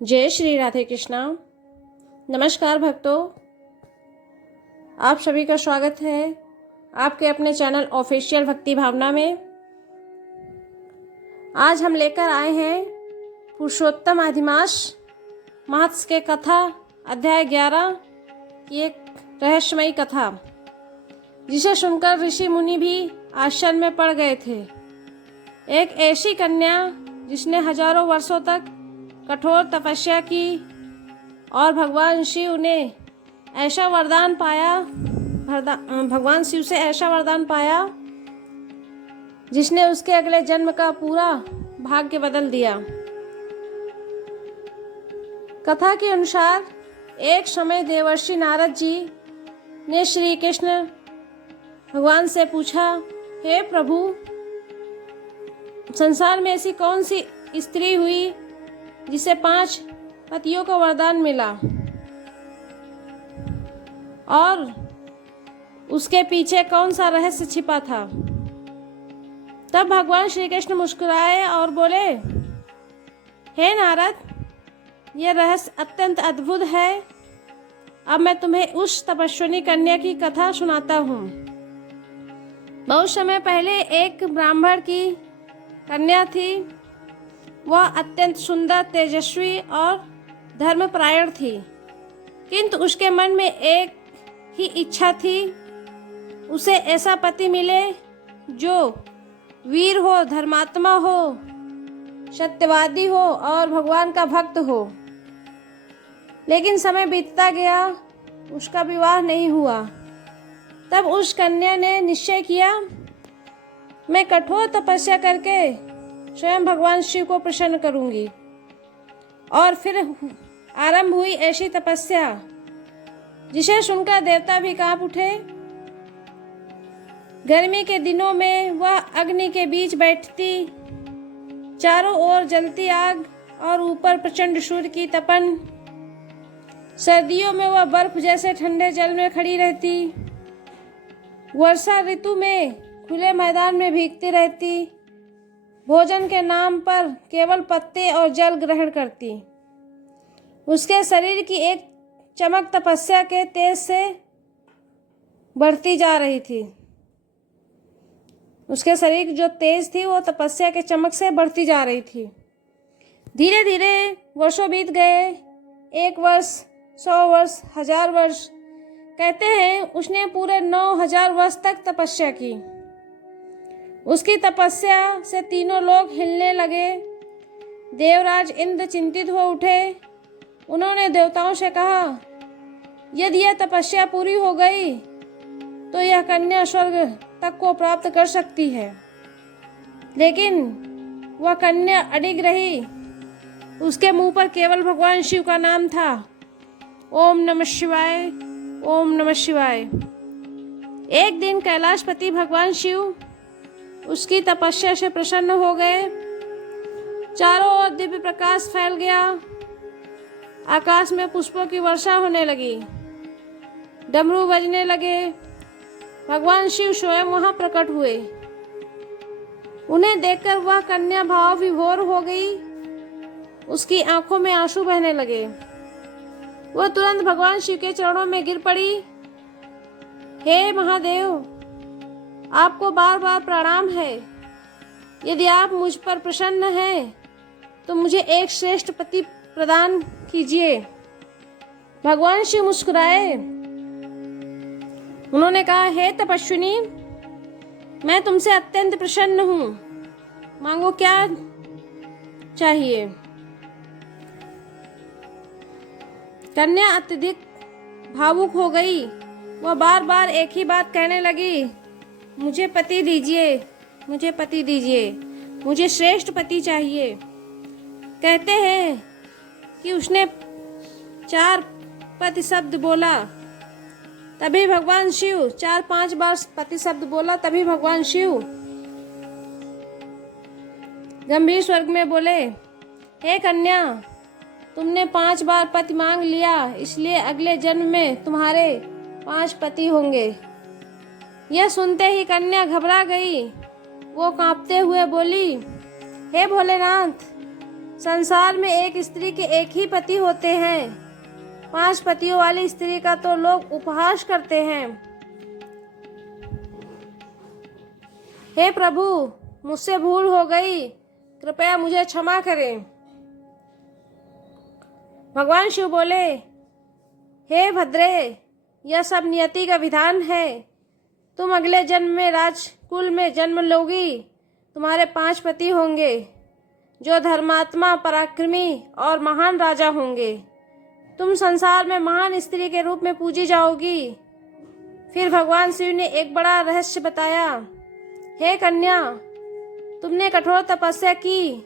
जय श्री राधे कृष्णा। नमस्कार भक्तों, आप सभी का स्वागत है आपके अपने चैनल ऑफिशियल भक्ति भावना में। आज हम लेकर आए हैं पुरुषोत्तम अधिमास महत्स के कथा अध्याय 11 की एक रहस्यमयी कथा, जिसे सुनकर ऋषि मुनि भी आश्चर्य में पड़ गए थे। एक ऐसी कन्या जिसने हजारों वर्षों तक कठोर तपस्या की और भगवान शिव से ऐसा वरदान पाया जिसने उसके अगले जन्म का पूरा भाग्य बदल दिया। कथा के अनुसार एक समय देवर्षि नारद जी ने श्री कृष्ण भगवान से पूछा, हे प्रभु, संसार में ऐसी कौन सी स्त्री हुई जिसे 5 पतियों का वरदान मिला और उसके पीछे कौन सा रहस्य छिपा था। तब भगवान श्री कृष्ण मुस्कुराए और बोले, हे नारद, यह रहस्य अत्यंत अद्भुत है। अब मैं तुम्हें उस तपस्विनी कन्या की कथा सुनाता हूँ। बहुत समय पहले एक ब्राह्मण की कन्या थी। वह अत्यंत सुंदर, तेजस्वी और धर्मपरायण थी, किंतु उसके मन में एक ही इच्छा थी, उसे ऐसा पति मिले जो वीर हो, धर्मात्मा हो, सत्यवादी हो और भगवान का भक्त हो। लेकिन समय बीतता गया, उसका विवाह नहीं हुआ। तब उस कन्या ने निश्चय किया, मैं कठोर तपस्या करके स्वयं भगवान शिव को प्रसन्न करूंगी। और फिर आरंभ हुई ऐसी तपस्या जिसे सुनकर देवता भी कांप उठे। गर्मी के दिनों में वह अग्नि के बीच बैठती, चारों ओर जलती आग और ऊपर प्रचंड सूर्य की तपन। सर्दियों में वह बर्फ जैसे ठंडे जल में खड़ी रहती। वर्षा ऋतु में खुले मैदान में भीगती रहती। भोजन के नाम पर केवल पत्ते और जल ग्रहण करती। उसके शरीर की एक चमक तपस्या के तेज से बढ़ती जा रही थी। उसके शरीर की जो तेज थी वो तपस्या के चमक से बढ़ती जा रही थी। धीरे धीरे वर्षों बीत गए। 1 वर्ष, 100 वर्ष, 1000 वर्ष। कहते हैं उसने पूरे 9000 वर्ष तक तपस्या की। उसकी तपस्या से तीनों लोग हिलने लगे। देवराज इंद्र चिंतित हो उठे। उन्होंने देवताओं से कहा, यदि यह तपस्या पूरी हो गई तो यह कन्या स्वर्ग तक को प्राप्त कर सकती है। लेकिन वह कन्या अडिग रही। उसके मुंह पर केवल भगवान शिव का नाम था। ओम नमः शिवाय, ओम नमः शिवाय। एक दिन कैलाशपति भगवान शिव उसकी तपस्या से प्रसन्न हो गए। चारों ओर दिव्य प्रकाश फैल गया। आकाश में पुष्पों की वर्षा होने लगी। डमरू बजने लगे। भगवान शिव स्वयं वहां प्रकट हुए। उन्हें देखकर वह कन्या भाव विभोर हो गई। उसकी आंखों में आंसू बहने लगे। वह तुरंत भगवान शिव के चरणों में गिर पड़ी। हे महादेव, आपको बार बार प्रणाम है। यदि आप मुझ पर प्रसन्न हैं तो मुझे एक श्रेष्ठ पति प्रदान कीजिए। भगवान शिव मुस्कुराए। उन्होंने कहा, हे तपस्विनी, मैं तुमसे अत्यंत प्रसन्न हूँ। मांगो, क्या चाहिए। कन्या अत्यधिक भावुक हो गई। वह बार बार एक ही बात कहने लगी, मुझे पति दीजिए, मुझे पति दीजिए, मुझे श्रेष्ठ पति चाहिए। कहते हैं कि उसने 4 पति शब्द बोला, तभी भगवान शिव 4-5 बार पति शब्द बोला, तभी भगवान शिव गंभीर स्वर में बोले, हे कन्या, तुमने 5 बार पति मांग लिया, इसलिए अगले जन्म में तुम्हारे 5 पति होंगे। यह सुनते ही कन्या घबरा गई। वो कांपते हुए बोली, हे भोलेनाथ, संसार में एक स्त्री के एक ही पति होते हैं। 5 पतियों वाली स्त्री का तो लोग उपहास करते हैं। हे प्रभु, मुझसे भूल हो गई, कृपया मुझे क्षमा करें। भगवान शिव बोले, हे भद्रे, यह सब नियति का विधान है। तुम अगले जन्म में राजकुल में जन्म लोगी। तुम्हारे 5 पति होंगे जो धर्मात्मा, पराक्रमी और महान राजा होंगे। तुम संसार में महान स्त्री के रूप में पूजी जाओगी। फिर भगवान शिव ने एक बड़ा रहस्य बताया। हे कन्या, तुमने कठोर तपस्या की,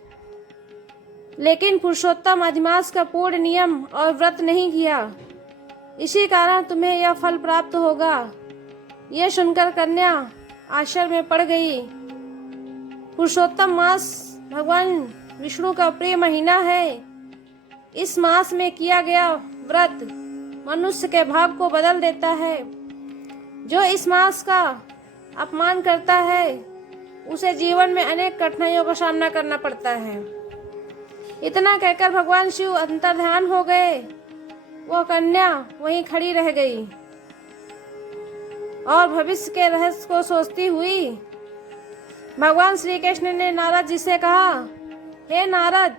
लेकिन पुरुषोत्तम अधिमास का पूर्ण नियम और व्रत नहीं किया। इसी कारण तुम्हें यह फल प्राप्त होगा। यह सुनकर कन्या आश्चर्य में पड़ गई। पुरुषोत्तम मास भगवान विष्णु का प्रिय महीना है। इस मास में किया गया व्रत मनुष्य के भाग को बदल देता है। जो इस मास का अपमान करता है उसे जीवन में अनेक कठिनाइयों का सामना करना पड़ता है। इतना कहकर भगवान शिव अंतर्ध्यान हो गए। वह कन्या वहीं खड़ी रह गई और भविष्य के रहस्य को सोचती हुई भगवान श्री कृष्ण ने नारद जी से कहा, हे नारद,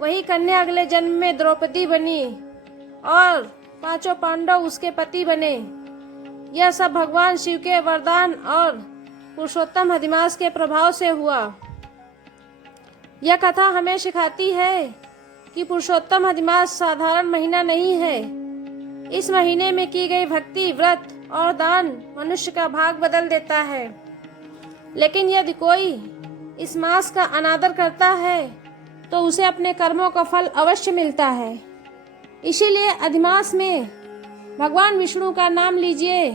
वही कन्या अगले जन्म में द्रौपदी बनी और 5 पांडव उसके पति बने। यह सब भगवान शिव के वरदान और पुरुषोत्तम अधिमास के प्रभाव से हुआ। यह कथा हमें सिखाती है कि पुरुषोत्तम अधिमास साधारण महीना नहीं है। इस महीने में की गई भक्ति, व्रत और दान मनुष्य का भाग बदल देता है। लेकिन यदि कोई इस मास का अनादर करता है तो उसे अपने कर्मों का फल अवश्य मिलता है। इसीलिए अधिमास में भगवान विष्णु का नाम लीजिए,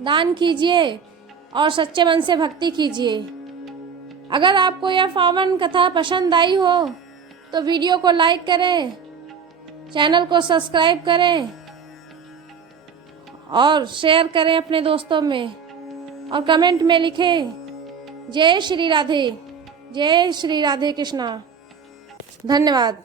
दान कीजिए और सच्चे मन से भक्ति कीजिए। अगर आपको यह पावन कथा पसंद आई हो तो वीडियो को लाइक करें, चैनल को सब्सक्राइब करें और शेयर करें अपने दोस्तों में, और कमेंट में लिखें जय श्री राधे, जय श्री राधे कृष्णा। धन्यवाद।